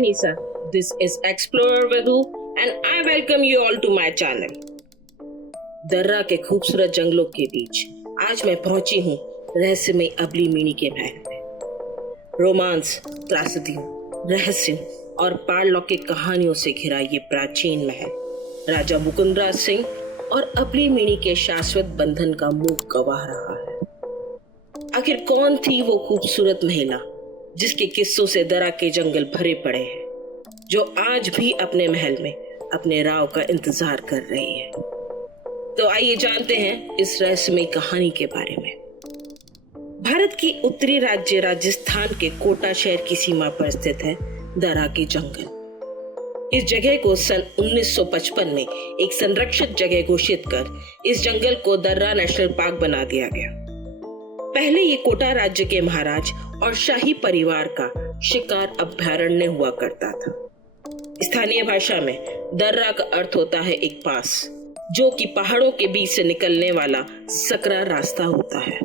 Anisa. This is Explorer Vidhu and I welcome you all to my channel. दर्रा के खूबसूरत जंगलों के बीच आज मैं पहुंची हूँ रहस्यमय अबली मिनी के महल में। रोमांस, त्रासदियों, रहस्यों और पारलौकिक कहानियों से घिरा ये प्राचीन महल राजा मुकुंदराज सिंह और अबली मिनी के शाश्वत बंधन का मूक गवाह रहा है। आखिर कौन थी वो खूबसूरत महिला जिसके किस्सों से दर्रा के जंगल भरे पड़े हैं, जो आज भी अपने महल में अपने राव का इंतजार कर रही है। तो आइए जानते हैं इस रहस्यमय कहानी के बारे में। भारत की उत्तरी राज्य राजस्थान के कोटा शहर की सीमा पर स्थित है दर्रा के जंगल। इस जगह को सन 1955 में एक संरक्षित जगह घोषित कर इस जंगल को दर्रा नेशनल पार्क बना दिया गया। पहले ये कोटा राज्य के महाराज और शाही परिवार का शिकार अभयारण्य हुआ करता था। स्थानीय भाषा में दर्रा का अर्थ होता है एक पास, जो कि पहाड़ों के बीच से निकलने वाला सकरा रास्ता होता है।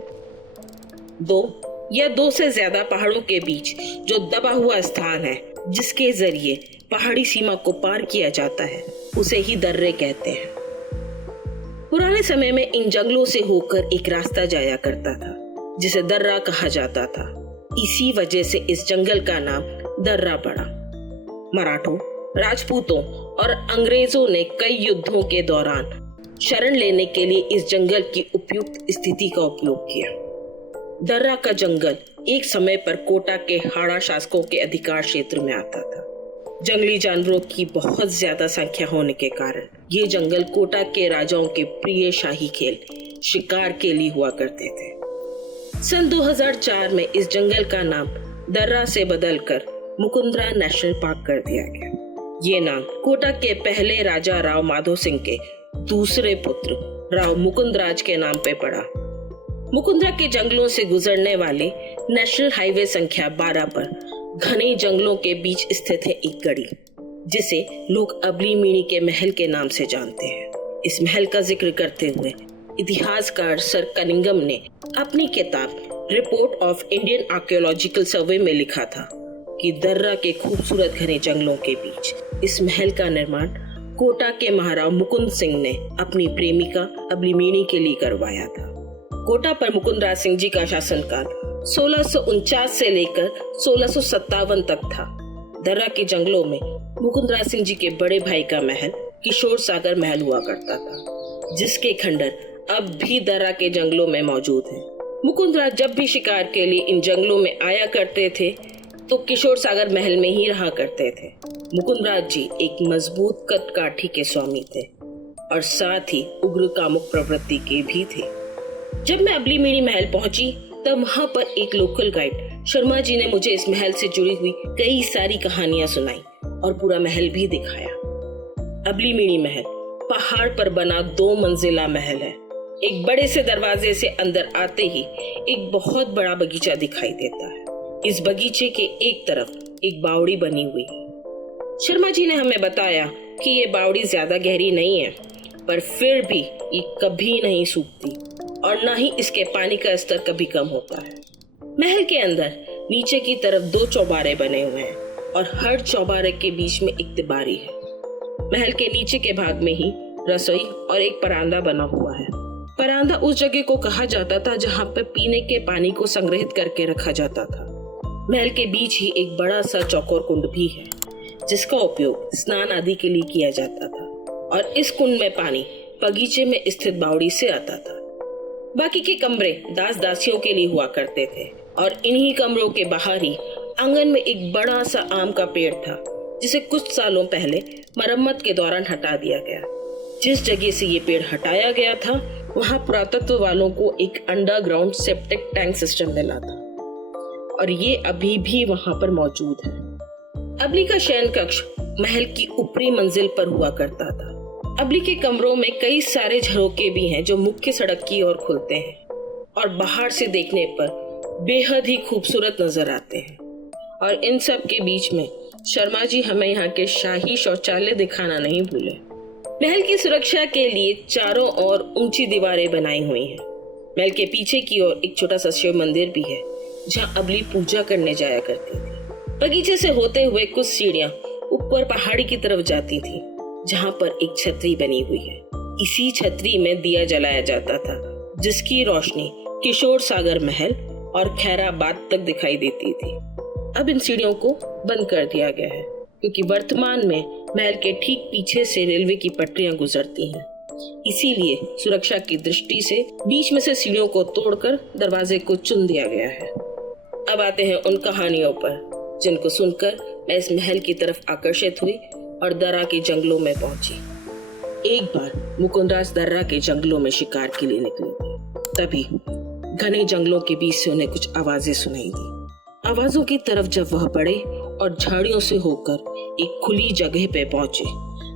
दो से ज्यादा पहाड़ों के बीच जो दबा हुआ स्थान है, जिसके जरिए पहाड़ी सीमा को पार किया जाता है, उसे ही दर्रे कहते हैं। पुराने समय में इन जंगलों से होकर एक रास्ता जाया करता था जिसे दर्रा कहा जाता था। इसी वजह से इस जंगल का नाम दर्रा पड़ा। मराठों, राजपूतों और अंग्रेजों ने कई युद्धों के दौरान शरण लेने के लिए इस जंगल की उपयुक्त स्थिति का उपयोग किया। दर्रा का जंगल एक समय पर कोटा के हाड़ा शासकों के अधिकार क्षेत्र में आता था। जंगली जानवरों की बहुत ज्यादा संख्या होने के कारण ये जंगल कोटा के राजाओं के प्रिय शाही खेल शिकार के लिए हुआ करते थे। सन 2004 में इस जंगल का नाम दर्रा से बदलकर मुकुंदरा नेशनल पार्क कर दिया गया। ये नाम कोटा के पहले राजा राव माधो सिंह के दूसरे पुत्र राव मुकुंदराज के नाम पे पड़ा। मुकुंदरा के जंगलों से गुजरने वाले नेशनल हाईवे संख्या 12 पर घने जंगलों के बीच स्थित है एक गढ़ी, जिसे लोग अबली मिनी के महल के नाम से जानते हैं। इस महल का जिक्र करते हुए इतिहासकार सर कनिंगम ने अपनी किताब रिपोर्ट ऑफ इंडियन आर्कियोलॉजिकल सर्वे में लिखा था कि दर्रा के खूबसूरत घने जंगलों के बीच इस महल का निर्माण कोटा के महाराव मुकुंद सिंह ने अपनी प्रेमिका अबली मिनी के लिए करवाया था। कोटा पर मुकुंदराज सिंह जी का शासनकाल 1649 से लेकर 1657 तक था। दर्रा के जंगलों में मुकुंदराज सिंह जी के बड़े भाई का महल किशोर सागर महल हुआ करता था, जिसके खंडर अब भी दर्रा के जंगलों में मौजूद हैं। मुकुंदराज जब भी शिकार के लिए इन जंगलों में आया करते थे तो किशोर सागर महल में ही रहा करते थे। मुकुंदराज जी एक मजबूत कदकाठी के स्वामी थे और साथ ही उग्र कामुक प्रवृत्ति के भी थे। जब मैं अबली मिनी महल पहुंची तब वहां पर एक लोकल गाइड शर्मा जी ने मुझे इस महल से जुड़ी हुई कई सारी कहानियां सुनाई और पूरा महल भी दिखाया। अबली मिनी महल पहाड़ पर बना 2 मंजिला महल है। एक बड़े से दरवाजे से अंदर आते ही एक बहुत बड़ा बगीचा दिखाई देता है। इस बगीचे के एक तरफ एक बावड़ी बनी हुई है। शर्मा जी ने हमें बताया कि ये बावड़ी ज्यादा गहरी नहीं है, पर फिर भी ये कभी नहीं सूखती और ना ही इसके पानी का स्तर कभी कम होता है। महल के अंदर नीचे की तरफ 2 चौबारे बने हुए हैं और हर चौबारे के बीच में एक तिबारी है। महल के नीचे के भाग में ही रसोई और एक परांदा बना हुआ है। परांदा उस जगह को कहा जाता था जहाँ पर पीने के पानी को संग्रहित करके रखा जाता था। महल के बीच ही एक बड़ा सा चौकोर कुंड भी है, जिसका उपयोग स्नान आदि के लिए किया जाता था और इस कुंड में पानी बगीचे में स्थित बावड़ी से आता था। बाकी के कमरे दास दासियों के लिए हुआ करते थे और इन्हीं कमरों के बाहर ही आंगन में एक बड़ा सा आम का पेड़ था, जिसे कुछ सालों पहले मरम्मत के दौरान हटा दिया गया। जिस जगह से ये पेड़ हटाया गया था वहां पुरातत्व वालों को एक अंडरग्राउंड सेप्टिक टैंक सिस्टम मिला था और ये अभी भी वहां पर मौजूद है। अबली का शयन कक्ष महल की ऊपरी मंजिल पर हुआ करता था। अबली के कमरों में कई सारे झरोके भी हैं जो मुख्य सड़क की ओर खुलते हैं और बाहर से देखने पर बेहद ही खूबसूरत नजर आते हैं। और इन सब के बीच में शर्मा जी हमें यहाँ के शाही शौचालय दिखाना नहीं भूले। महल की सुरक्षा के लिए चारों ओर ऊंची दीवारें बनाई हुई हैं। महल के पीछे की ओर एक छोटा सा शिव मंदिर भी है, जहाँ अबली पूजा करने जाया करती थी। बगीचे से होते हुए कुछ सीढ़ियां ऊपर पहाड़ी की तरफ जाती थी, जहां पर एक छतरी बनी हुई है। इसी छतरी में दिया जलाया जाता था, जिसकी रोशनी किशोर सागर महल और खैराबाद तक दिखाई देती थी। अब इन सीढ़ियों को बंद कर दिया गया है, क्योंकि वर्तमान में महल के ठीक पीछे से रेलवे की पटरियां गुजरती हैं। इसीलिए सुरक्षा की दृष्टि से बीच में से सीढ़ियों को तोड़कर दरवाजे को चुन दिया गया है। अब आते हैं उन कहानियों पर जिनको सुनकर मैं इस महल की तरफ आकर्षित हुई और दर्रा के जंगलों में पहुंची। एक बार मुकुंदराज दर्रा के जंगलों में शिकार के लिए निकले थे। तभी घने जंगलों के बीच से उन्हें कुछ आवाजें सुनाई दी। आवाजों की तरफ जब वह बढ़े और झाड़ियों से होकर एक खुली जगह पे पहुंचे,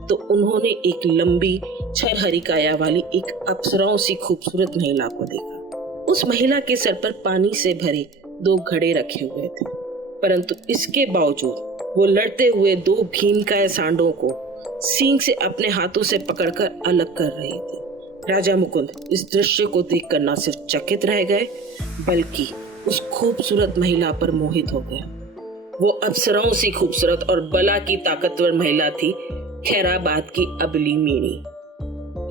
तो उन्होंने एक लंबी छरहरी काया वाली एक अप्सराओं सी खूबसूरत महिला को देखा। उस महिला के सर पर पानी से भरे 2 घड़े रखे हुए थे, परंतु इसके बावजूद वो लड़ते हुए 2 भीमकाय सांडों को सींग से अपने हाथों से पकड़कर अलग कर रही थी। राजा मुकुंद इस दृश्य को देखकर न सिर्फ चकित रह गए, बल्कि उस खूबसूरत महिला पर मोहित हो गए। वो अप्सराओं से खूबसूरत और बला की ताकतवर महिला थी खैराबाद की अबली मीणी।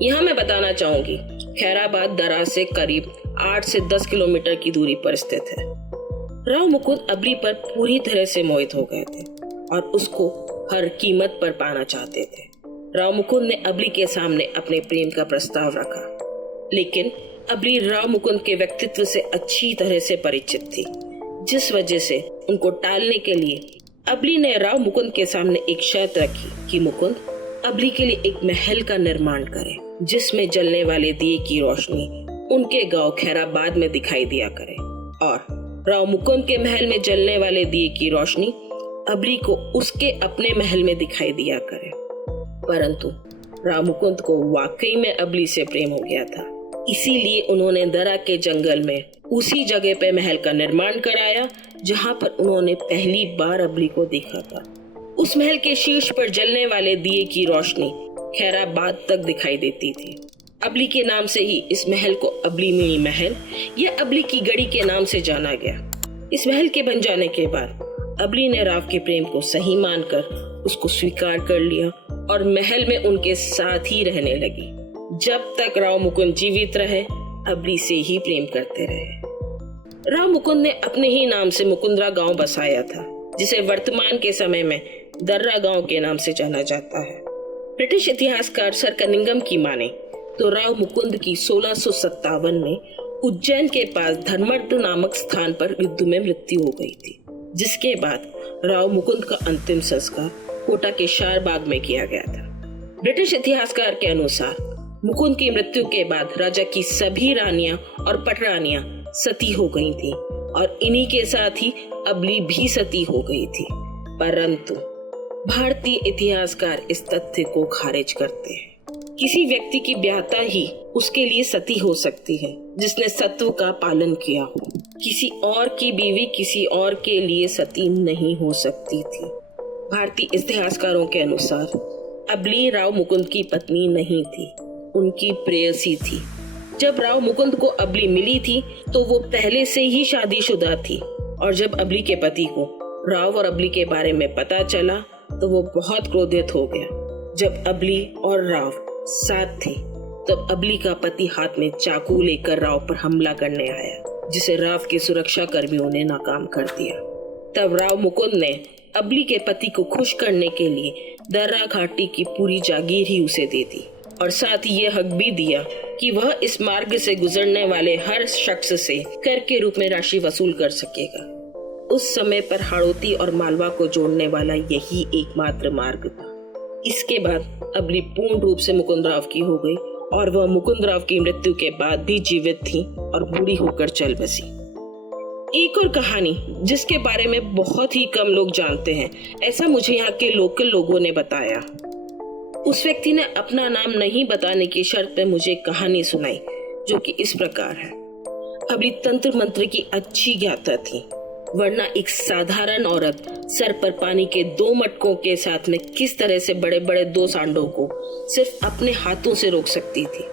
यहाँ मैं बताना चाहूंगी, खैराबाद दर्रा से करीब 8 से 10 किलोमीटर की दूरी पर स्थित है। राव मुकुंद अबली पर पूरी तरह से मोहित हो गए थे और उसको हर कीमत पर पाना चाहते थे। राव मुकुंद ने अबली के सामने अपने प्रेम का प्रस्ताव रखा, लेकिन अबली राव मुकुंद के व्यक्तित्व से अच्छी तरह से परिचित थी, जिस वजह से उनको टालने के लिए अबली ने राव मुकुंद के सामने एक शर्त रखी कि मुकुंद अबली के लिए एक महल का निर्माण करे, जिसमें जलने वाले दिए की रोशनी उनके गांव खैराबाद में दिखाई दिया करे, और राव मुकुंद के महल में जलने वाले दिए की रोशनी अबली को उसके अपने महल में दिखाई दिया करे। परंतु राव मुकुंद को वाकई में अबली से प्रेम हो गया था, इसीलिए उन्होंने दर्रा के जंगल में उसी जगह पे महल का निर्माण कराया जहां पर उन्होंने पहली बार अबली को देखा था। उस महल के शीर्ष पर जलने वाले दिए की रोशनी खैराबाद तक दिखाई देती थी। अबली के नाम से ही इस महल को अबली मीणी महल या अबली की गढ़ी के नाम से जाना गया। इस महल के बन जाने के बाद अबली ने राव के प्रेम को सही मानकर उसको स्वीकार कर लिया और महल में उनके साथ ही रहने लगी। जब तक राव मुकुंद जीवित रहे, अबली से ही प्रेम करते रहे। राव मुकुंद ने अपने ही नाम से मुकुंदरा गांव बसाया था, जिसे वर्तमान के समय में दर्रा गांव के नाम से जाना जाता है। ब्रिटिश इतिहासकार सर कनिंघम की माने तो राव मुकुंद की 1657 में उज्जैन के पास धर्मर्थ नामक स्थान पर युद्ध में मृत्यु हो गई थी, जिसके बाद राव मुकुंद का अंतिम संस्कार कोटा के शारबाग में किया गया था। ब्रिटिश इतिहासकार के अनुसार मुकुंद की मृत्यु के बाद राजा की सभी रानियां और पटरानियां सती हो गई थी और इन्हीं के साथ ही अबली भी सती हो गई थी। परंतु भारतीय इतिहासकार इस तथ्य को खारिज करते हैं। किसी व्यक्ति की ब्याहता ही उसके लिए सती हो सकती है जिसने सत्व का पालन किया हो। किसी और की बीवी किसी और के लिए सती नहीं हो सकती थी। भारतीय इतिहासकारों के अनुसार अबली राव मुकुंद की पत्नी नहीं थी, उनकी प्रेयसी थी। जब राव मुकुंद को अबली मिली थी तो वो पहले से ही शादीशुदा थी, और जब अबली के पति को राव और अबली के बारे में पता चला तो वो बहुत क्रोधित हो गया। जब अबली और राव साथ थे तब अबली का पति हाथ में चाकू लेकर राव पर हमला करने आया, जिसे राव के सुरक्षा कर्मियों ने नाकाम कर दिया। तब राव मुकुंद ने अबली के पति को खुश करने के लिए दर्रा घाटी की पूरी जागीर ही उसे दे दी और साथ ही ये हक भी दिया कि वह इस मार्ग से गुजरने वाले हर शख्स से कर के रूप में राशि वसूल कर सकेगा। उस समय पर हाड़ौती और मालवा को जोड़ने वाला यही एकमात्र मार्ग था। इसके बाद अबली पूर्ण रूप से मुकुंदराव की हो गई और वह मुकुंदराव की मृत्यु के बाद भी जीवित थी और बूढ़ी होकर चल बसी। एक और कहानी जिसके बारे में बहुत ही कम लोग जानते हैं, ऐसा मुझे यहाँ के लोकल लोगों ने बताया। उस व्यक्ति ने अपना नाम नहीं बताने की शर्त पे मुझे कहानी सुनाई, जो कि इस प्रकार है। अबली तंत्र मंत्र की अच्छी ज्ञाता थी, वरना एक साधारण औरत सर पर पानी के 2 मटकों के साथ में किस तरह से बड़े बड़े 2 सांडों को सिर्फ अपने हाथों से रोक सकती थी।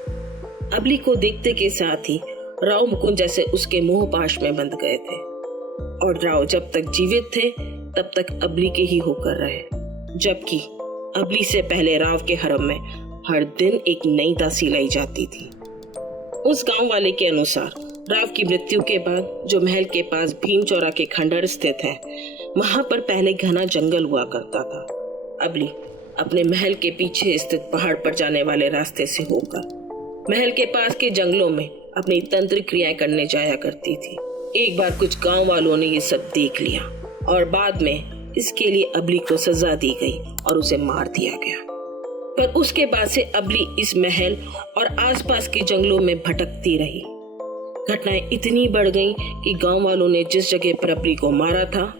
अबली को देखते के साथ ही राव मुकुंद जैसे उसके मोह पाश में बंध गए थे, और राव जब तक जीवित थे तब तक अबली के ही होकर रहे, जबकि अबली से पहले राव के हरम में हर दिन एक नई दासी लाई जाती थी। उस गांव वाले के अनुसार राव की मृत्यु के बाद जो महल के पास भीमचौरा के खंडहर स्थित है, वहां पर पहले घना जंगल हुआ करता था। अबली अपने महल के पीछे स्थित पहाड़ पर जाने वाले रास्ते से होकर महल के पास के जंगलों में अपनी तंत्रिक क्रियाएं करने जाया करती थी। एक बार कुछ गांव वालों ने ये सब देख लिया और बाद में इसके लिए अबली को सजा दी गई और उसे मार दिया गया। पर उसके बाद से अबली इस महल और आसपास के जंगलों में भटकती रही। घटनाएं इतनी बढ़ गईं कि गांव वालों ने जिस जगह पर अबली को मारा था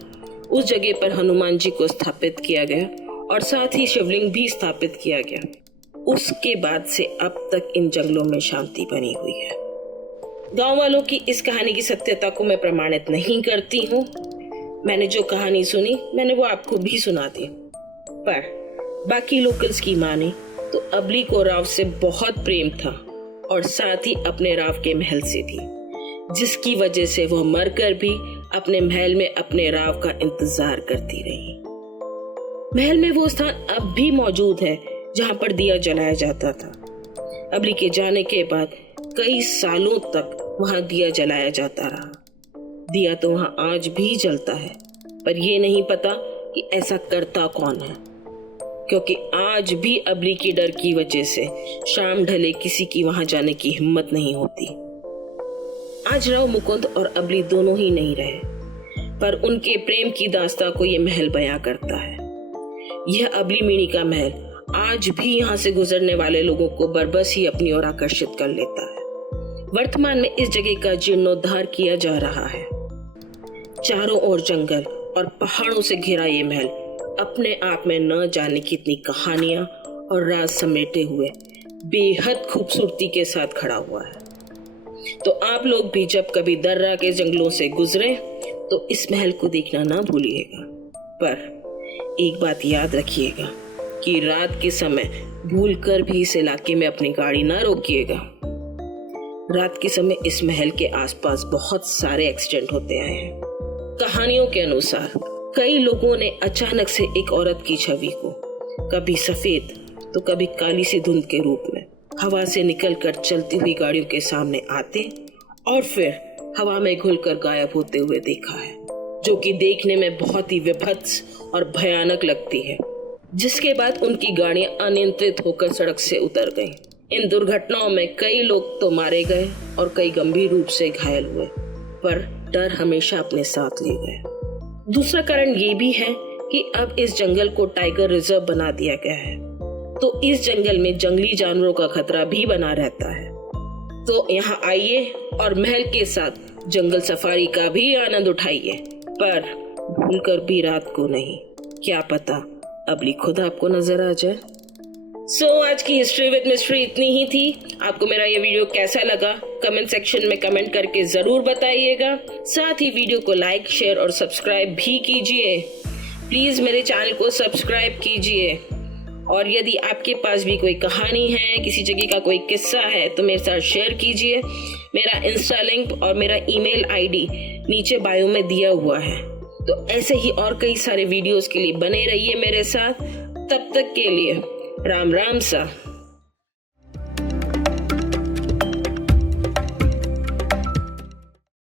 उस जगह पर हनुमान जी को स्थापित किया गया और साथ ही शिवलिंग भी स्थापित किया गया। उसके बाद से अब तक इन जंगलों में शांति बनी हुई है। गांव वालों की इस कहानी की सत्यता को मैं प्रमाणित नहीं करती हूँ। मैंने जो कहानी सुनी मैंने वो आपको भी सुना दी। पर बाकी लोकल्स की माने तो अबली को राव से बहुत प्रेम था और साथ ही अपने राव के महल से भी, जिसकी वजह से वह मरकर भी अपने महल में अपने राव का इंतजार करती रही। महल में वो स्थान अब भी मौजूद है जहां पर दिया जलाया जाता था। अबली के जाने के बाद कई सालों तक वहां दिया जलाया जाता रहा। दिया तो वहां आज भी जलता है, पर यह नहीं पता कि ऐसा करता कौन है, क्योंकि आज भी अबली की डर की वजह से शाम ढले किसी की वहां जाने की हिम्मत नहीं होती। आज राव मुकुंद और अबली दोनों ही नहीं रहे, पर उनके प्रेम की दास्तां को यह महल बयां करता है। यह अबली मीणी का महल आज भी यहाँ से गुजरने वाले लोगों को बरबस ही अपनी ओर आकर्षित कर लेता है। वर्तमान में इस जगह का जीर्णोद्धार किया जा रहा है। चारों ओर जंगल और पहाड़ों से घिरा ये महल अपने आप में न जाने कितनी कहानियां और राज समेटे हुए बेहद खूबसूरती के साथ खड़ा हुआ है। तो आप लोग भी जब कभी दर्रा के जंगलों से गुजरे तो इस महल को देखना ना भूलिएगा। पर एक बात याद रखिएगा कि रात के समय भूलकर भी इस इलाके में अपनी गाड़ी ना रोकिएगा। रात के समय इस महल के आसपास बहुत सारे एक्सीडेंट होते आए हैं। कहानियों के अनुसार कई लोगों ने अचानक से एक औरत की छवि को कभी सफेद तो कभी काली सी धुंध के रूप में हवा से निकलकर चलती हुई गाड़ियों के सामने आते और फिर हवा में घुलकर गायब होते हुए देखा है, जो कि देखने में बहुत ही विभत्स और भयानक लगती है। जिसके बाद उनकी गाड़ियां अनियंत्रित होकर सड़क से उतर गईं। इन दुर्घटनाओं में कई लोग तो मारे गए और कई गंभीर रूप से घायल हुए, पर डर हमेशा अपने साथ ले गए। दूसरा कारण ये भी है कि अब इस जंगल को टाइगर रिजर्व बना दिया गया है, तो इस जंगल में जंगली जानवरों का खतरा भी बना रहता है। तो यहाँ आइए और महल के साथ जंगल सफारी का भी आनंद उठाइए, पर भूलकर भी रात को नहीं। क्या पता अबली खुद आपको नजर आ जाए। आज की हिस्ट्री विद मिस्ट्री इतनी ही थी। आपको मेरा ये वीडियो कैसा लगा कमेंट सेक्शन में कमेंट करके जरूर बताइएगा। साथ ही वीडियो को लाइक शेयर और सब्सक्राइब भी कीजिए। प्लीज मेरे चैनल को सब्सक्राइब कीजिए। और यदि आपके पास भी कोई कहानी है, किसी जगह का कोई किस्सा है तो मेरे साथ शेयर कीजिए। मेरा इंस्टा लिंक और मेरा ईमेल आईडी नीचे बायो में दिया हुआ है। तो ऐसे ही और कई सारे वीडियोस के लिए बने रहिए मेरे साथ। तब तक के लिए राम राम सा।